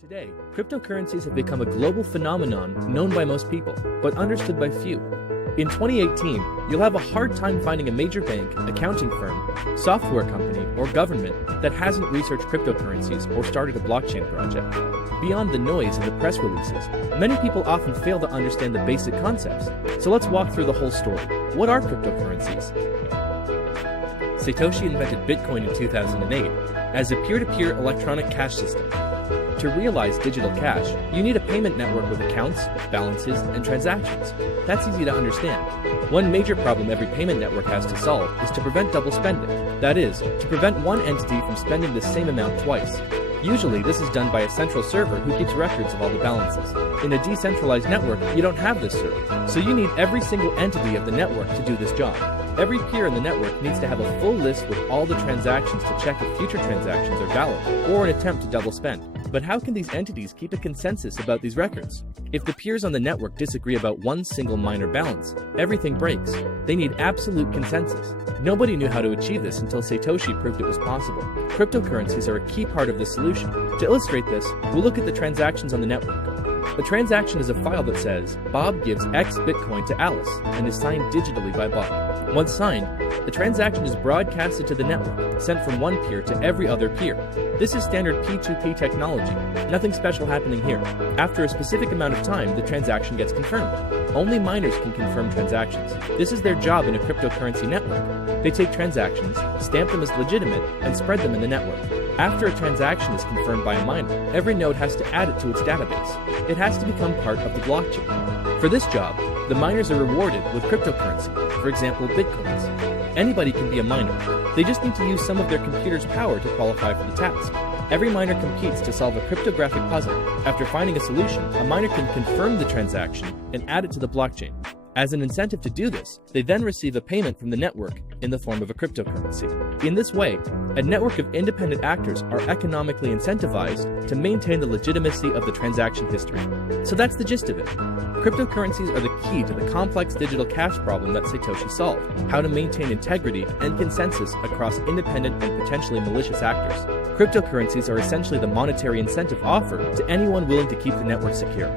Today, cryptocurrencies have become a global phenomenon known by most people, but understood by few. In 2018, you'll have a hard time finding a major bank, accounting firm, software company, or government that hasn't researched cryptocurrencies or started a blockchain project. Beyond the noise and the press releases, many people often fail to understand the basic concepts. So let's walk through the whole story. What are cryptocurrencies? Satoshi invented Bitcoin in 2008 as a peer-to-peer electronic cash system. To realize digital cash, you need a payment network with accounts, balances, and transactions. That's easy to understand. One major problem every payment network has to solve is to prevent double spending. That is, to prevent one entity from spending the same amount twice. Usually, this is done by a central server who keeps records of all the balances. In a decentralized network, you don't have this server, so you need every single entity of the network to do this job. Every peer in the network needs to have a full list with all the transactions to check if future transactions are valid, or an attempt to double spend. But how can these entities keep a consensus about these records? If the peers on the network disagree about one single minor balance, everything breaks. They need absolute consensus. Nobody knew how to achieve this until Satoshi proved it was possible. Cryptocurrencies are a key part of this solution. To illustrate this, we'll look at the transactions on the network. A transaction is a file that says, Bob gives X Bitcoin to Alice, and is signed digitally by Bob. Once signed, the transaction is broadcasted to the network, sent from one peer to every other peer. This is standard P2P technology, nothing special happening here. After a specific amount of time, the transaction gets confirmed. Only miners can confirm transactions. This is their job in a cryptocurrency network. They take transactions, stamp them as legitimate, and spread them in the network. After a transaction is confirmed by a miner, every node has to add it to its database. It has to become part of the blockchain. For this job, the miners are rewarded with cryptocurrency, for example, bitcoins. Anybody can be a miner. They just need to use some of their computer's power to qualify for the task. Every miner competes to solve a cryptographic puzzle. After finding a solution, a miner can confirm the transaction and add it to the blockchain. As an incentive to do this, they then receive a payment from the network in the form of a cryptocurrency. In this way, a network of independent actors are economically incentivized to maintain the legitimacy of the transaction history. So that's the gist of it. Cryptocurrencies are the key to the complex digital cash problem that Satoshi solved: how to maintain integrity and consensus across independent and potentially malicious actors. Cryptocurrencies are essentially the monetary incentive offered to anyone willing to keep the network secure.